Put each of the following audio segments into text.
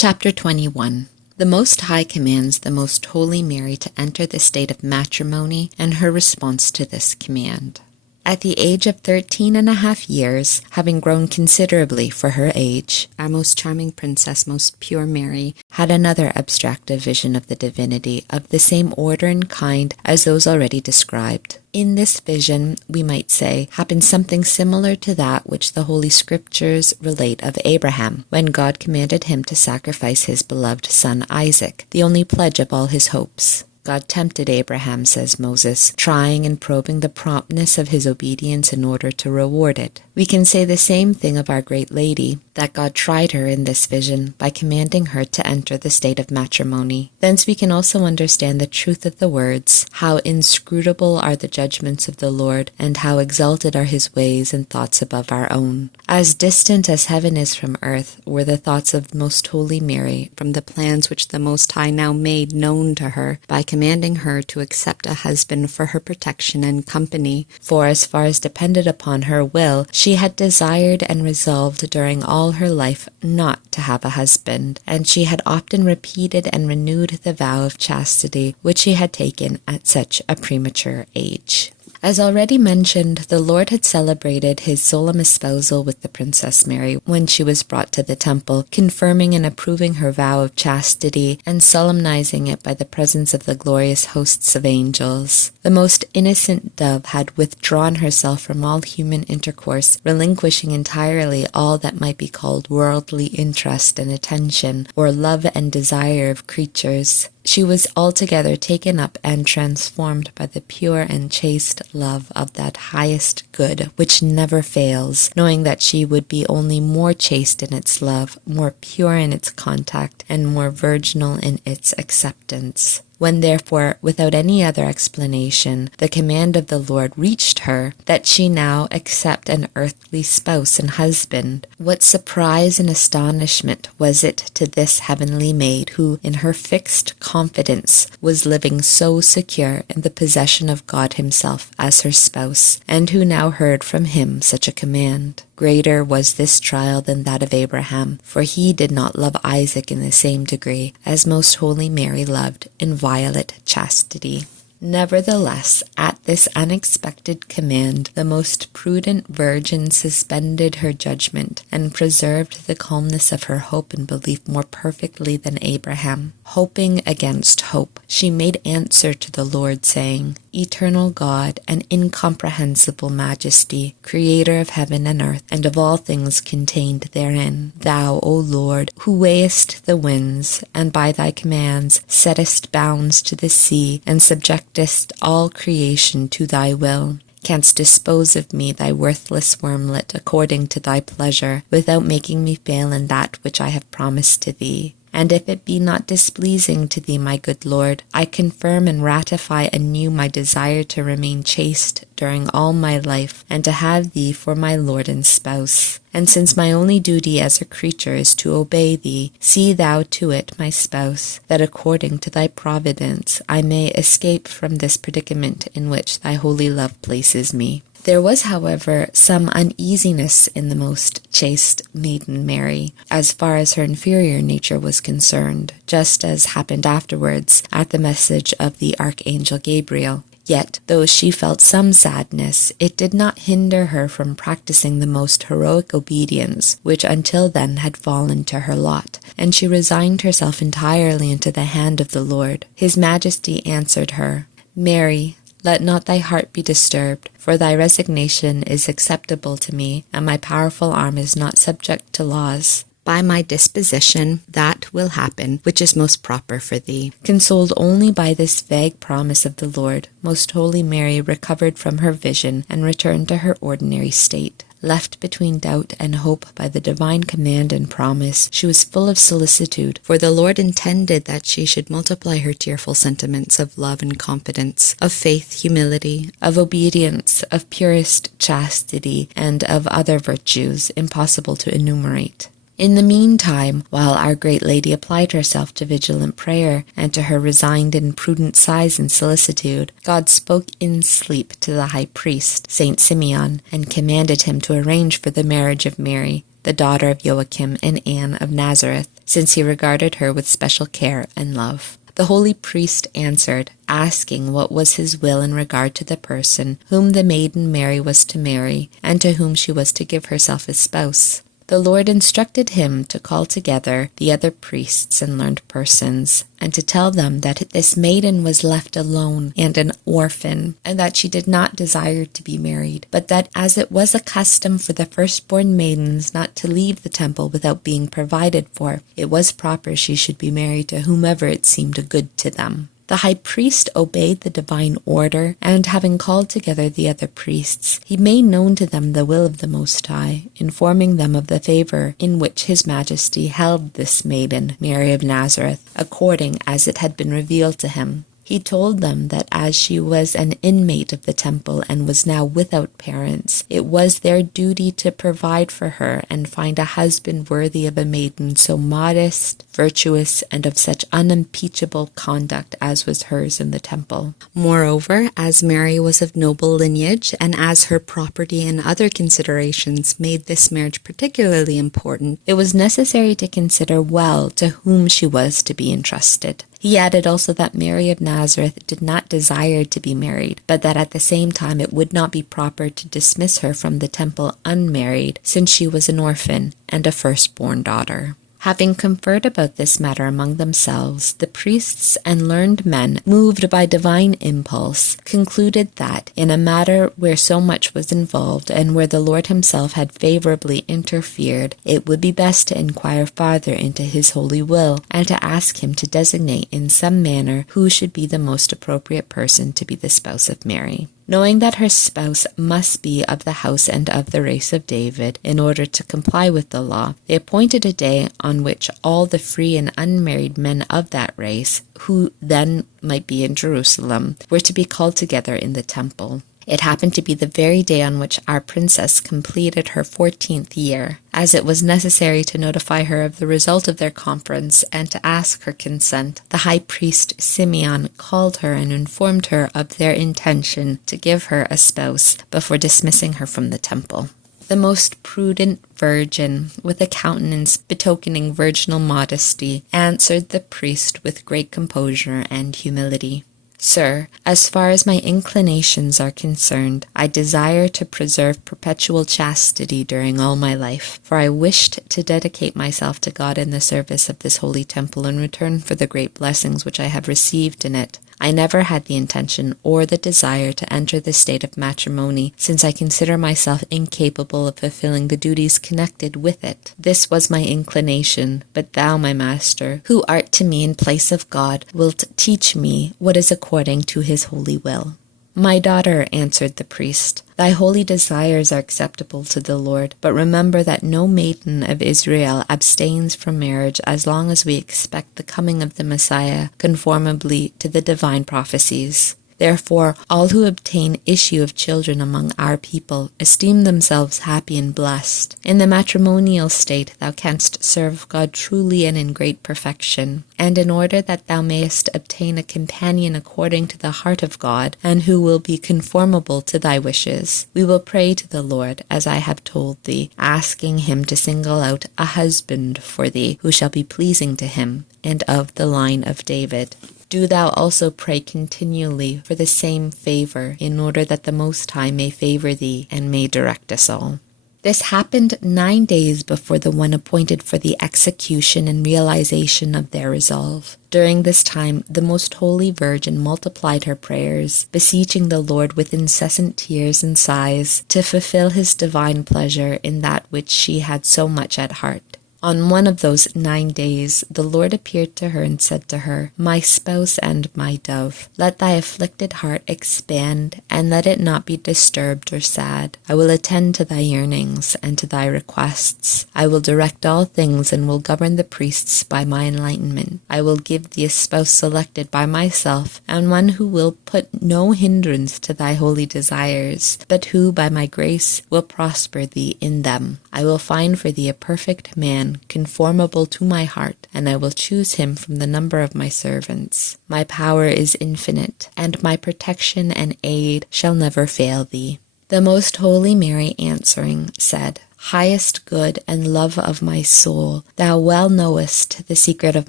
Chapter 21. The Most High commands the Most Holy Mary to enter the state of matrimony, and her response to this command. At the age of 13.5 years, having grown considerably for her age, our most charming princess, most pure Mary, had another abstractive vision of the divinity of the same order and kind as those already described. In this vision, we might say, happened something similar to that which the Holy Scriptures relate of Abraham, when God commanded him to sacrifice his beloved son Isaac, the only pledge of all his hopes. God tempted Abraham, says Moses, trying and probing the promptness of his obedience in order to reward it. We can say the same thing of our great lady, that God tried her in this vision by commanding her to enter the state of matrimony. Thence we can also understand the truth of the words, how inscrutable are the judgments of the Lord, and how exalted are his ways and thoughts above our own. As distant as heaven is from earth were the thoughts of Most Holy Mary from the plans which the Most High now made known to her by commanding her to accept a husband for her protection and company, for as far as depended upon her will, she had desired and resolved during all her life not to have a husband, and she had often repeated and renewed the vow of chastity which she had taken at such a premature age. As already mentioned, the Lord had celebrated his solemn espousal with the Princess Mary when she was brought to the temple, confirming and approving her vow of chastity and solemnizing it by the presence of the glorious hosts of angels. The most innocent dove had withdrawn herself from all human intercourse, relinquishing entirely all that might be called worldly interest and attention, or love and desire of creatures. She was altogether taken up and transformed by the pure and chaste love of that highest good which never fails, knowing that she would be only more chaste in its love, more pure in its contact, and more virginal in its acceptance. When therefore, without any other explanation, the command of the Lord reached her that she now accept an earthly spouse and husband, what surprise and astonishment was it to this heavenly maid who, in her fixed confidence, was living so secure in the possession of God himself as her spouse, and who now heard from him such a command. Greater was this trial than that of Abraham, for he did not love Isaac in the same degree as Most Holy Mary loved inviolate chastity. Nevertheless, at this unexpected command, the most prudent virgin suspended her judgment and preserved the calmness of her hope and belief more perfectly than Abraham. Hoping against hope, she made answer to the Lord, saying, Eternal God and incomprehensible Majesty, Creator of heaven and earth, and of all things contained therein, Thou, O Lord, who weighest the winds, and by thy commands settest bounds to the sea, and subjectest all creation to thy will, canst dispose of me, thy worthless wormlet, according to thy pleasure, without making me fail in that which I have promised to thee. And if it be not displeasing to thee, my good Lord, I confirm and ratify anew my desire to remain chaste during all my life, and to have thee for my Lord and spouse. And since my only duty as a creature is to obey thee, see thou to it, my spouse, that according to thy providence I may escape from this predicament in which thy holy love places me. There was, however, some uneasiness in the most chaste maiden Mary, as far as her inferior nature was concerned, just as happened afterwards at the message of the Archangel Gabriel. Yet, though she felt some sadness, it did not hinder her from practicing the most heroic obedience which until then had fallen to her lot, and she resigned herself entirely into the hand of the Lord. His Majesty answered her, Mary, let not thy heart be disturbed, for thy resignation is acceptable to me, and my powerful arm is not subject to laws. By my disposition, that will happen which is most proper for thee. Consoled only by this vague promise of the Lord, Most Holy Mary recovered from her vision and returned to her ordinary state. Left between doubt and hope by the divine command and promise, she was full of solicitude, for the Lord intended that she should multiply her tearful sentiments of love and confidence, of faith, humility, of obedience, of purest chastity, and of other virtues impossible to enumerate. In the meantime, while our great lady applied herself to vigilant prayer and to her resigned and prudent sighs and solicitude, God spoke in sleep to the high priest, Saint Simeon, and commanded him to arrange for the marriage of Mary, the daughter of Joachim and Anne of Nazareth, since he regarded her with special care and love. The holy priest answered, asking what was his will in regard to the person whom the maiden Mary was to marry, and to whom she was to give herself as spouse. The Lord instructed him to call together the other priests and learned persons, and to tell them that this maiden was left alone and an orphan, and that she did not desire to be married, but that as it was a custom for the firstborn maidens not to leave the temple without being provided for, it was proper she should be married to whomever it seemed good to them. The high priest obeyed the divine order, and having called together the other priests, he made known to them the will of the Most High, informing them of the favor in which his majesty held this maiden, Mary of Nazareth, according as it had been revealed to him. He told them that as she was an inmate of the temple and was now without parents, it was their duty to provide for her and find a husband worthy of a maiden so modest, virtuous, and of such unimpeachable conduct as was hers in the temple. Moreover, as Mary was of noble lineage, and as her property and other considerations made this marriage particularly important, it was necessary to consider well to whom she was to be entrusted. He added also that Mary of Nazareth did not desire to be married, but that at the same time it would not be proper to dismiss her from the temple unmarried, since she was an orphan and a firstborn daughter. Having conferred about this matter among themselves, the priests and learned men, moved by divine impulse, concluded that, in a matter where so much was involved and where the Lord himself had favorably interfered, it would be best to inquire farther into his holy will, and to ask him to designate in some manner who should be the most appropriate person to be the spouse of Mary. Knowing that her spouse must be of the house and of the race of David, in order to comply with the law, they appointed a day on which all the free and unmarried men of that race, who then might be in Jerusalem, were to be called together in the temple. It happened to be the very day on which our princess completed her 14th year, as it was necessary to notify her of the result of their conference and to ask her consent. The high priest Simeon called her and informed her of their intention to give her a spouse before dismissing her from the temple. The most prudent virgin, with a countenance betokening virginal modesty, answered the priest with great composure and humility. Sir, as far as my inclinations are concerned, I desire to preserve perpetual chastity during all my life, for I wished to dedicate myself to God in the service of this holy temple in return for the great blessings which I have received in it. I never had the intention or the desire to enter the state of matrimony, since I consider myself incapable of fulfilling the duties connected with it. This was my inclination, but thou, my master, who art to me in place of God, wilt teach me what is according to his holy will. My daughter, answered the priest, thy holy desires are acceptable to the Lord, but remember that no maiden of Israel abstains from marriage as long as we expect the coming of the Messiah conformably to the divine prophecies. Therefore, all who obtain issue of children among our people esteem themselves happy and blessed. In the matrimonial state thou canst serve God truly and in great perfection. And in order that thou mayest obtain a companion according to the heart of God, and who will be conformable to thy wishes, we will pray to the Lord, as I have told thee, asking him to single out a husband for thee, who shall be pleasing to him, and of the line of David. Do thou also pray continually for the same favor, in order that the Most High may favor thee and may direct us all. This happened 9 days before the one appointed for the execution and realization of their resolve. During this time, the Most Holy Virgin multiplied her prayers, beseeching the Lord with incessant tears and sighs to fulfill his divine pleasure in that which she had so much at heart. On one of those 9 days, the Lord appeared to her and said to her, My spouse and my dove, let thy afflicted heart expand, and let it not be disturbed or sad. I will attend to thy yearnings and to thy requests. I will direct all things and will govern the priests by my enlightenment. I will give thee a spouse selected by myself, and one who will put no hindrance to thy holy desires, but who by my grace will prosper thee in them. I will find for thee a perfect man, conformable to my heart, and I will choose him from the number of my servants. My power is infinite, and my protection and aid shall never fail thee. The Most Holy Mary answering said, highest good and love of my soul, thou well knowest the secret of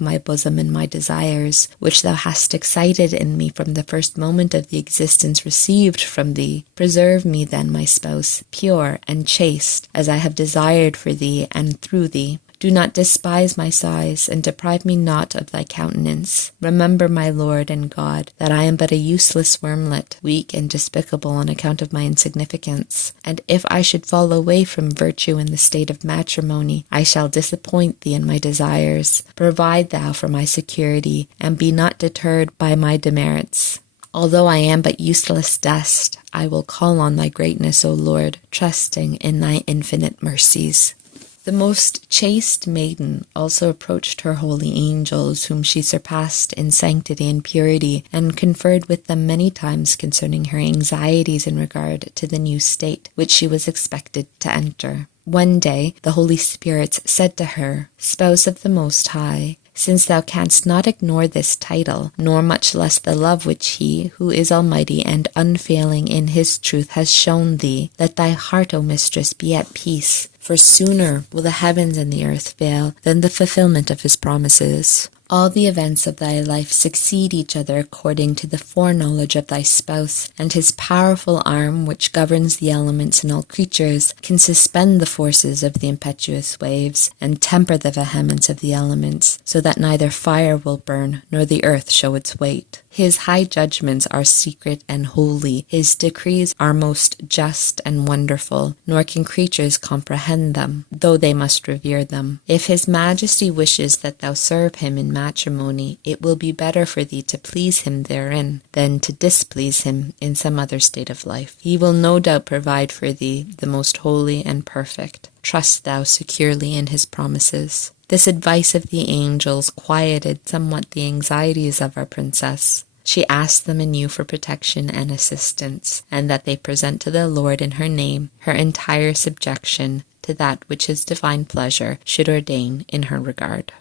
my bosom and my desires, which thou hast excited in me from the first moment of the existence received from thee. Preserve me then, my spouse, pure and chaste, as I have desired for thee and through thee. Do not despise my sighs, and deprive me not of thy countenance. Remember, my Lord and God, that I am but a useless wormlet, weak and despicable on account of my insignificance. And if I should fall away from virtue in the state of matrimony, I shall disappoint thee in my desires. Provide thou for my security, and be not deterred by my demerits. Although I am but useless dust, I will call on thy greatness, O Lord, trusting in thy infinite mercies. The most chaste maiden also approached her holy angels, whom she surpassed in sanctity and purity, and conferred with them many times concerning her anxieties in regard to the new state which she was expected to enter. One day the Holy Spirits said to her, Spouse of the Most High, since thou canst not ignore this title, nor much less the love which he, who is almighty and unfailing in his truth, has shown thee, let thy heart, O mistress, be at peace, for sooner will the heavens and the earth fail than the fulfillment of his promises. All the events of thy life succeed each other according to the foreknowledge of thy spouse, and his powerful arm, which governs the elements and all creatures, can suspend the forces of the impetuous waves, and temper the vehemence of the elements, so that neither fire will burn, nor the earth show its weight. His high judgments are secret and holy, his decrees are most just and wonderful, nor can creatures comprehend them, though they must revere them. If his majesty wishes that thou serve him in matrimony, it will be better for thee to please him therein, than to displease him in some other state of life. He will no doubt provide for thee the most holy and perfect. Trust thou securely in his promises. This advice of the angels quieted somewhat the anxieties of our princess. She asked them anew for protection and assistance, and that they present to the Lord in her name her entire subjection to that which his divine pleasure should ordain in her regard.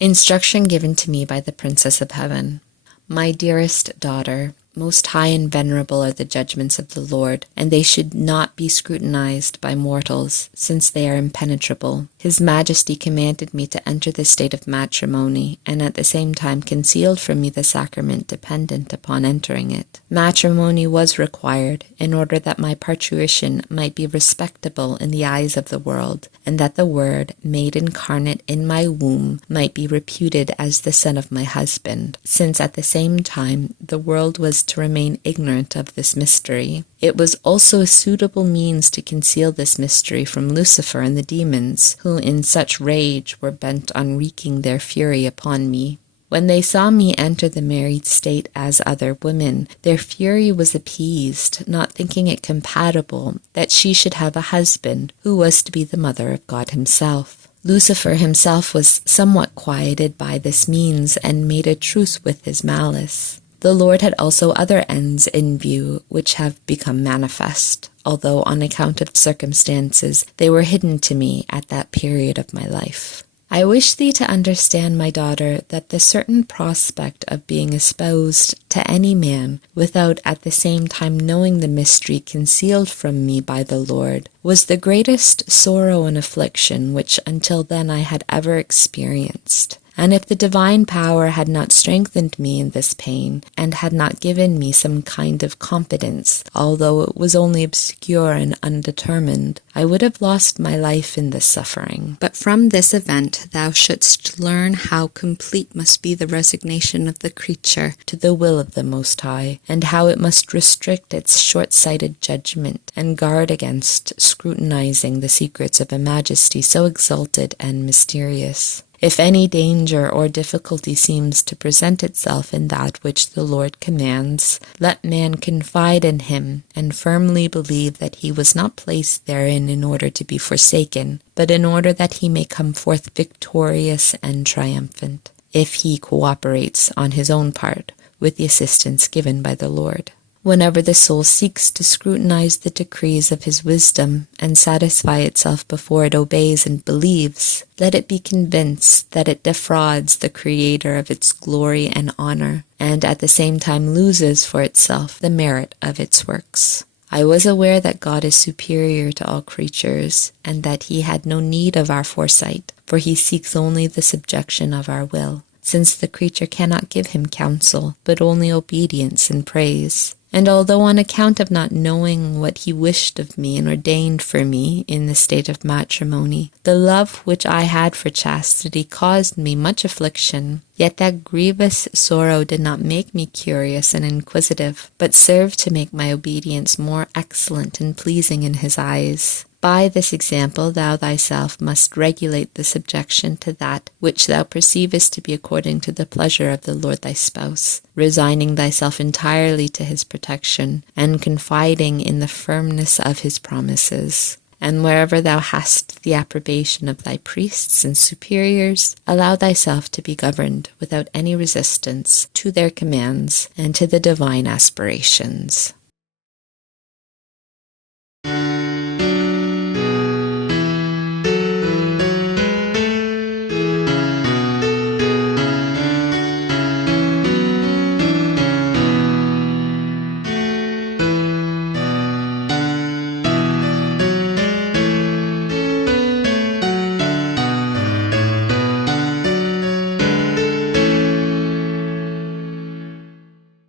Instruction given to me by the Princess of Heaven. My dearest daughter, most high and venerable are the judgments of the Lord, and they should not be scrutinized by mortals, since they are impenetrable. His Majesty commanded me to enter the state of matrimony, and at the same time concealed from me the sacrament dependent upon entering it. Matrimony was required in order that my parturition might be respectable in the eyes of the world, and that the Word, made incarnate in my womb, might be reputed as the son of my husband, since at the same time the world was to remain ignorant of this mystery. It was also a suitable means to conceal this mystery from Lucifer and the demons, who in such rage were bent on wreaking their fury upon me. When they saw me enter the married state as other women, their fury was appeased, not thinking it compatible that she should have a husband who was to be the mother of God himself. Lucifer himself was somewhat quieted by this means, and made a truce with his malice. The Lord had also other ends in view, which have become manifest, although on account of circumstances they were hidden to me at that period of my life. I wish thee to understand, my daughter, that the certain prospect of being espoused to any man, without at the same time knowing the mystery concealed from me by the Lord, was the greatest sorrow and affliction which until then I had ever experienced. And if the divine power had not strengthened me in this pain, and had not given me some kind of confidence, although it was only obscure and undetermined, I would have lost my life in this suffering. But from this event thou shouldst learn how complete must be the resignation of the creature to the will of the Most High, and how it must restrict its short-sighted judgment, and guard against scrutinizing the secrets of a majesty so exalted and mysterious. If any danger or difficulty seems to present itself in that which the Lord commands, let man confide in him, and firmly believe that he was not placed therein in order to be forsaken, but in order that he may come forth victorious and triumphant, if he cooperates on his own part with the assistance given by the Lord. Whenever the soul seeks to scrutinize the decrees of his wisdom and satisfy itself before it obeys and believes, let it be convinced that it defrauds the Creator of its glory and honor, and at the same time loses for itself the merit of its works. I was aware that God is superior to all creatures, and that he had no need of our foresight, for he seeks only the subjection of our will, since the creature cannot give him counsel, but only obedience and praise. And although on account of not knowing what he wished of me and ordained for me in the state of matrimony, the love which I had for chastity caused me much affliction, yet that grievous sorrow did not make me curious and inquisitive, but served to make my obedience more excellent and pleasing in his eyes. By this example thou thyself must regulate the subjection to that which thou perceivest to be according to the pleasure of the Lord thy spouse, resigning thyself entirely to his protection, and confiding in the firmness of his promises. And wherever thou hast the approbation of thy priests and superiors, allow thyself to be governed without any resistance to their commands and to the divine aspirations.